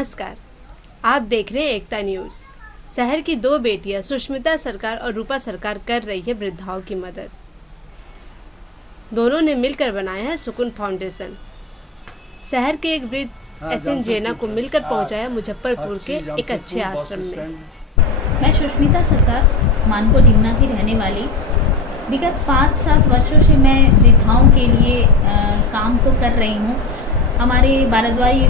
नमस्कार, आप देख रहे हैं एकता न्यूज़। शहर की दो बेटियां सुष्मिता सरकार और रूपा सरकार कर रही है वृद्धाओं की मदद। दोनों ने मिलकर बनाया है सुकून फाउंडेशन। शहर के एक वृद्ध एसएन जैना को मिलकर पहुंचाया मुजफ्फरपुर के एक अच्छे आश्रम में। मैं सुष्मिता सरकार मानको डिमना की रहने वाली। विगत 5-7 वर्षों से मैं वृद्धाओं के लिए काम तो कर रही हूँ। हमारे बारद्वारी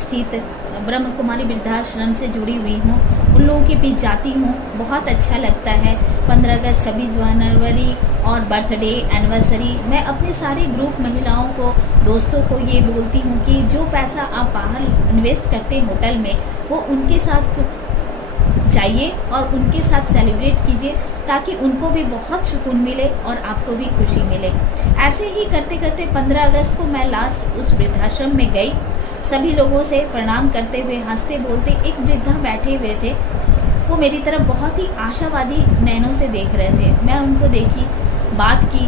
स्थित ब्रह्म कुमारी वृद्धाश्रम से जुड़ी हुई हूँ। उन लोगों के बीच जाती हूँ, बहुत अच्छा लगता है। 15 अगस्त, 26 जनवरी और बर्थडे एनिवर्सरी मैं अपने सारे ग्रुप महिलाओं को, दोस्तों को ये बोलती हूँ कि जो पैसा आप बाहर इन्वेस्ट करते हैं होटल में, वो उनके साथ जाइए और उनके साथ सेलिब्रेट कीजिए, ताकि उनको भी बहुत सुकून मिले और आपको भी खुशी मिले। ऐसे ही करते करते 15 अगस्त को मैं लास्ट उस वृद्धाश्रम में गई। सभी लोगों से प्रणाम करते हुए, हंसते बोलते, एक वृद्धा बैठे हुए थे। वो मेरी तरफ बहुत ही आशावादी नैनों से देख रहे थे। मैं उनको देखी, बात की,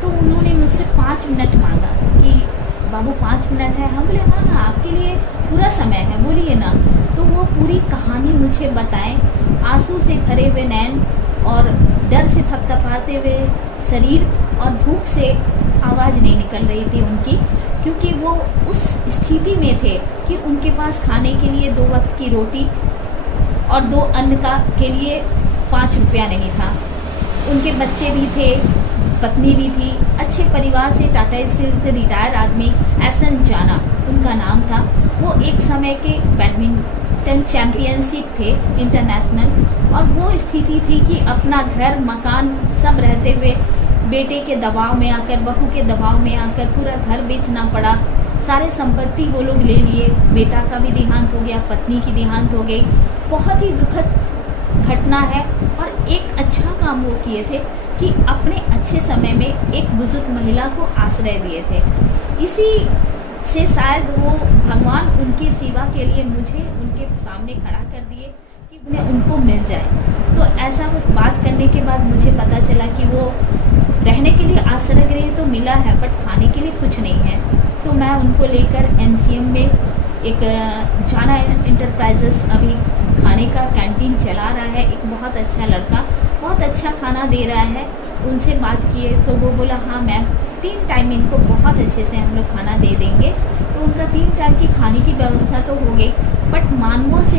तो उन्होंने मुझसे 5 मिनट मांगा कि बाबू 5 मिनट है। हम बोले हाँ, आपके लिए पूरा समय है, बोलिए ना। तो वो पूरी कहानी मुझे बताएं, आंसू से भरे हुए नैन और डर से थपथपाते हुए शरीर और भूख से आवाज़ नहीं निकल रही थी उनकी, क्योंकि वो उस स्थिति में थे कि उनके पास खाने के लिए 2 वक्त की रोटी और 2 अन्न का के लिए 5 रुपया नहीं था। उनके बच्चे भी थे, पत्नी भी थी, अच्छे परिवार से, टाटा स्टील से रिटायर आदमी एसएन जैना उनका नाम था। वो एक समय के बैडमिंटन चैंपियनशिप थे इंटरनेशनल, और वो स्थिति थी कि अपना घर मकान सब रहते हुए बेटे के दबाव में आकर, बहू के दबाव में आकर पूरा घर बेचना पड़ा। सारे संपत्ति वो लोग ले लिए। बेटा का भी देहांत हो गया, पत्नी की देहांत हो गई। बहुत ही दुखद घटना है। और एक अच्छा काम वो किए थे कि अपने अच्छे समय में एक बुजुर्ग महिला को आश्रय दिए थे। इसी से शायद वो भगवान उनकी सेवा के लिए मुझे उनके सामने खड़ा कर दिए कि उन्हें उनको मिल जाए। तो ऐसा बात करने के बाद मुझे पता चला कि वो रहने के लिए आश्रय गृह तो मिला है, बट खाने के लिए कुछ नहीं है। तो मैं उनको लेकर एनसीएम में एक जाना इंटरप्राइजेस अभी खाने का कैंटीन चला रहा है। एक बहुत अच्छा लड़का, बहुत अच्छा खाना दे रहा है। उनसे बात किए तो वो बोला हाँ मैम, 3 टाइम इनको बहुत अच्छे से हम लोग खाना दे देंगे। तो उनका 3 टाइम की खाने की व्यवस्था तो हो गई, बट मानवों से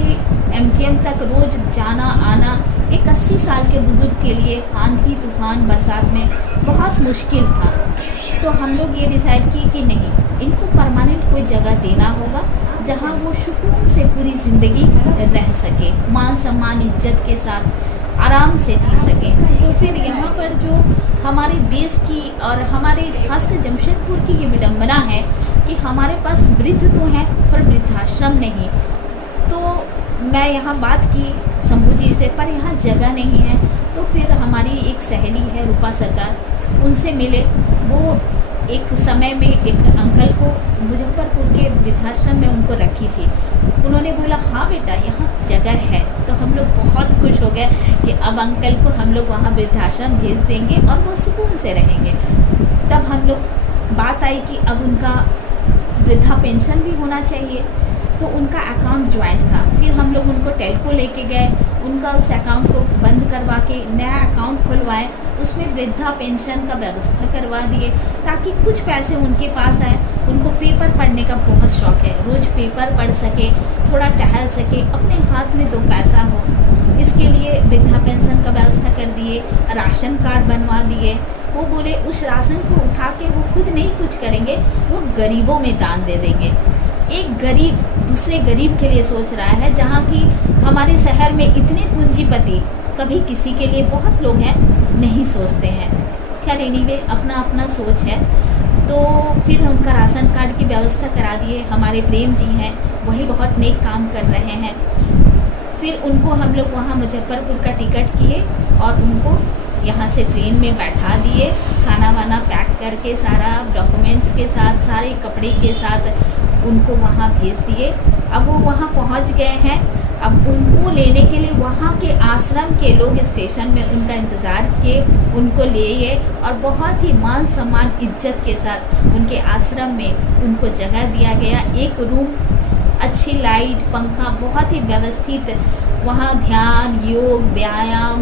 एमजीएम तक रोज जाना आना एक 80 साल के बुजुर्ग के लिए आंधी तूफान बरसात में बहुत मुश्किल था। तो हम लोग ये डिसाइड की कि नहीं, इनको परमानेंट कोई जगह देना होगा जहाँ वो सुकून से पूरी ज़िंदगी रह सके, मान सम्मान इज्जत के साथ आराम से जी सके। तो फिर यहाँ पर जो हमारे देश की और हमारे खासकर जमशेदपुर की ये विडंबना है कि हमारे पास वृद्ध तो हैं पर वृद्धाश्रम नहीं। तो मैं यहाँ बात की शंभू जी से, पर यहाँ जगह नहीं है। तो फिर हमारी एक सहेली है रूपा सरकार, उनसे मिले। वो एक समय में एक अंकल को मुजफ्फरपुर के वृद्धाश्रम में उनको रखी थी। उन्होंने बोला हाँ बेटा, यहाँ जगह है। तो हम लोग बहुत खुश हो गए कि अब अंकल को हम लोग वहाँ वृद्धाश्रम भेज देंगे और वो सुकून से रहेंगे। तब हम लोग बात आई कि अब उनका वृद्धा पेंशन भी होना चाहिए। तो उनका अकाउंट ज्वाइंट था। फिर हम लोग उनको टेल्को लेके गए, उनका उस अकाउंट को बंद करवा के नया अकाउंट खुलवाए, उसमें वृद्धा पेंशन का व्यवस्था करवा दिए ताकि कुछ पैसे उनके पास आए। उनको पेपर पढ़ने का बहुत शौक है, रोज पेपर पढ़ सके, थोड़ा टहल सके, अपने हाथ में 2 पैसा हो। इसके लिए वृद्धा पेंशन का व्यवस्था कर दिए, राशन कार्ड बनवा दिए। वो बोले उस राशन को उठा के वो खुद नहीं कुछ करेंगे, वो गरीबों में दान दे देंगे। एक गरीब दूसरे गरीब के लिए सोच रहा है, जहाँ की हमारे शहर में इतने पूंजीपति कभी किसी के लिए, बहुत लोग हैं, नहीं सोचते हैं। खैर एनीवे, अपना अपना सोच है। तो फिर उनका राशन कार्ड की व्यवस्था करा दिए। हमारे प्रेम जी हैं, वही बहुत नेक काम कर रहे हैं। फिर उनको हम लोग वहाँ मुजफ्फरपुर का टिकट किए और उनको यहाँ से ट्रेन में बैठा दिए, खाना वाना पैक करके, सारा डॉक्यूमेंट्स के साथ, सारे कपड़े के साथ उनको वहाँ भेज दिए। अब वो वहाँ पहुँच गए हैं। अब उनको लेने के लिए वहाँ के आश्रम के लोग स्टेशन में उनका इंतज़ार किए, उनको ले गए और बहुत ही मान सम्मान इज्जत के साथ उनके आश्रम में उनको जगह दिया गया। एक रूम अच्छी लाइट, पंखा, बहुत ही व्यवस्थित वहाँ ध्यान, योग, व्यायाम,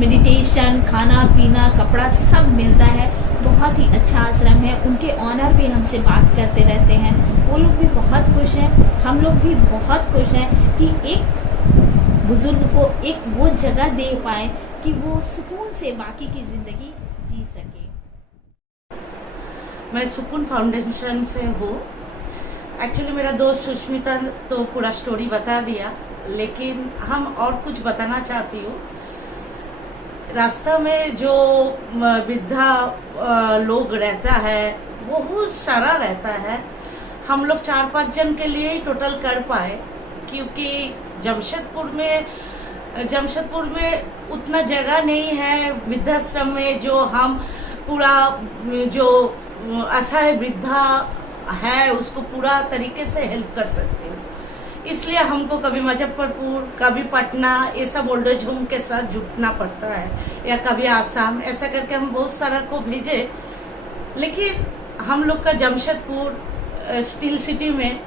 मेडिटेशन, खाना पीना, कपड़ा सब मिलता है। बहुत ही अच्छा आश्रम है। उनके ऑनर भी हमसे बात करते रहते हैं, वो लोग भी बहुत खुश हैं, हम लोग भी बहुत खुश हैं कि एक बुजुर्ग को एक वो जगह दे पाए कि वो सुकून से बाकी की ज़िंदगी जी सके। मैं सुकून फाउंडेशन से हूँ। एक्चुअली मेरा दोस्त सुष्मिता तो पूरा स्टोरी बता दिया, लेकिन हम और कुछ बताना चाहती हूँ। रास्ता में जो वृद्धा लोग रहता है, बहुत सारा रहता है। हम लोग 4-5 जन के लिए ही टोटल कर पाए, क्योंकि जमशेदपुर में उतना जगह नहीं है वृद्धाश्रम में जो हम पूरा जो असहाय वृद्धा है उसको पूरा तरीके से हेल्प कर सकते हैं। इसलिए हमको कभी मुजफ्फरपुर, कभी पटना, ये सब ओल्ड एज होम के साथ जुटना पड़ता है, या कभी आसाम, ऐसा करके हम बहुत सारा को भेजे। लेकिन हम लोग का जमशेदपुर स्टील सिटी में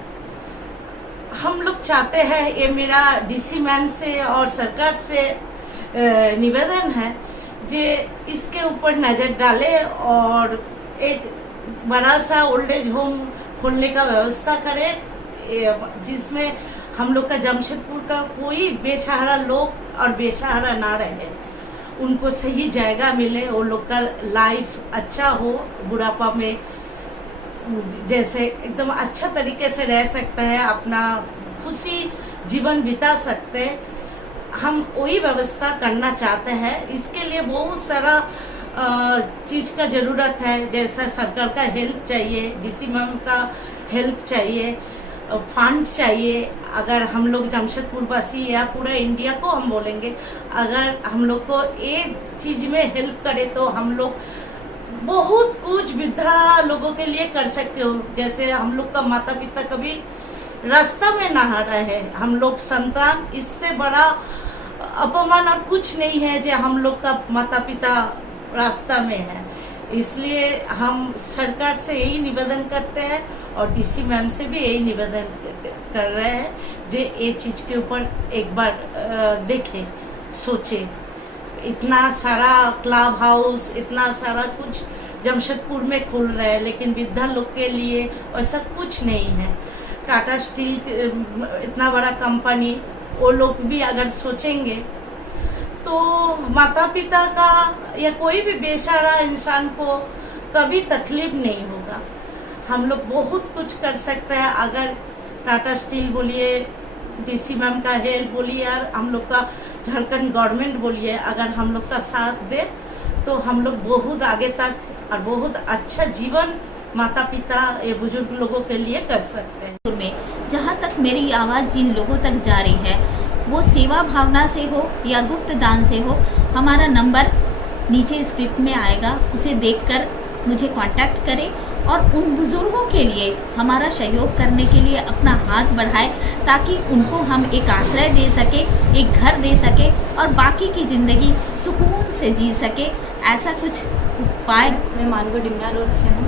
हम लोग चाहते हैं, ये मेरा डीसी मैम से और सरकार से निवेदन है जे इसके ऊपर नज़र डाले और एक बड़ा सा ओल्ड एज होम खोलने का व्यवस्था करे, जिसमें हम लोग का जमशेदपुर का कोई बेसहारा लोग और बेसहारा ना रहे, उनको सही जगह मिले, वो लोग का लाइफ अच्छा हो, बुढ़ापा में जैसे एकदम अच्छा तरीके से रह सकता है, अपना खुशी जीवन बिता सकते हैं। हम वही व्यवस्था करना चाहते हैं। इसके लिए बहुत सारा चीज़ का ज़रूरत है, जैसा सरकार का हेल्प चाहिए, डीसी मैम का हेल्प चाहिए, फंड चाहिए। अगर हम लोग जमशेदपुर वासी या पूरा इंडिया को हम बोलेंगे, अगर हम लोग को ये चीज़ में हेल्प करे तो हम लोग बहुत कुछ वृद्धा लोगों के लिए कर सकते हो। जैसे हम लोग का माता पिता कभी रास्ता में ना रहे, हम लोग संतान, इससे बड़ा अपमान और कुछ नहीं है जो हम लोग का माता पिता रास्ता में है। इसलिए हम सरकार से यही निवेदन करते हैं और डीसी मैम से भी यही निवेदन कर रहे हैं जे ये चीज़ के ऊपर एक बार देखें, सोचें। इतना सारा क्लब हाउस, इतना सारा कुछ जमशेदपुर में खुल रहा है, लेकिन वृद्धा लोग के लिए ऐसा कुछ नहीं है। टाटा स्टील इतना बड़ा कंपनी, वो लोग भी अगर सोचेंगे तो माता पिता का या कोई भी बेसहारा इंसान को कभी तकलीफ नहीं होगा। हम लोग बहुत कुछ कर सकते हैं अगर टाटा स्टील बोलिए, डीसी मैम का हेल्प बोलिए, और हम लोग का झारखंड गवर्नमेंट बोलिए, अगर हम लोग का साथ दे तो हम लोग बहुत आगे तक और बहुत अच्छा जीवन माता पिता ये बुजुर्ग लोगों के लिए कर सकते हैं। में जहाँ तक मेरी आवाज़ जिन लोगों तक जा रही है, वो सेवा भावना से हो या गुप्त दान से हो, हमारा नंबर नीचे स्क्रिप्ट में आएगा, उसे देखकर मुझे कांटेक्ट करें और उन बुज़ुर्गों के लिए हमारा सहयोग करने के लिए अपना हाथ बढ़ाए, ताकि उनको हम एक आश्रय दे सके, एक घर दे सके और बाकी की ज़िंदगी सुकून से जी सके। ऐसा कुछ उपाय। मैं मानगो डिमना रोड से हूँ।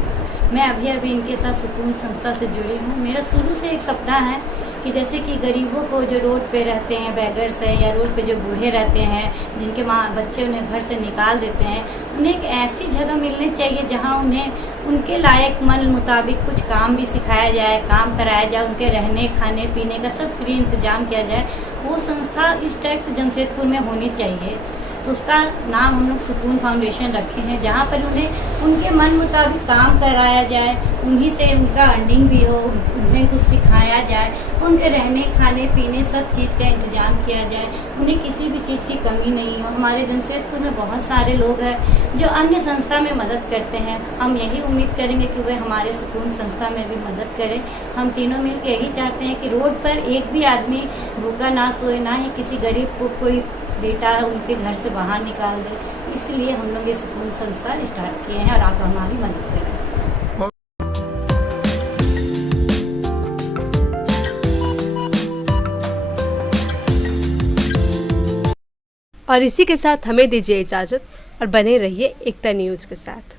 मैं अभी इनके साथ सुकून संस्था से जुड़ी हूँ। मेरा शुरू से एक सपना है कि जैसे कि गरीबों को जो रोड पे रहते हैं, बेगर्स हैं, या रोड पे जो बूढ़े रहते हैं, जिनके माँ बच्चे उन्हें घर से निकाल देते हैं, उन्हें एक ऐसी जगह मिलनी चाहिए जहाँ उन्हें उनके लायक मन मुताबिक कुछ काम भी सिखाया जाए, काम कराया जाए, उनके रहने खाने पीने का सब फ्री इंतजाम किया जाए। वो संस्था इस टाइप से जमशेदपुर में होनी चाहिए। तो उसका नाम हम लोग सुकून फाउंडेशन रखे हैं, जहाँ पर उन्हें उनके मन मुताबिक काम कराया जाए, उन्हीं से उनका अर्निंग भी हो, उन्हें कुछ सिखाया जाए, उनके रहने खाने पीने सब चीज़ का इंतजाम किया जाए, उन्हें किसी भी चीज़ की कमी नहीं हो। हमारे जमशेदपुर में बहुत सारे लोग हैं जो अन्य संस्था में मदद करते हैं। हम यही उम्मीद करेंगे कि वह हमारे सुकून संस्था में भी मदद करें। हम तीनों मिलकर यही चाहते हैं कि रोड पर एक भी आदमी भूखा ना सोए, ना ही किसी गरीब को कोई बेटा उनके घर से बाहर निकाल दे। इसलिए हम लोग ये सुकून संस्था स्टार्ट किए हैं और आप हमारी मदद करें। और इसी के साथ हमें दीजिए इजाज़त और बने रहिए एकता न्यूज़ के साथ।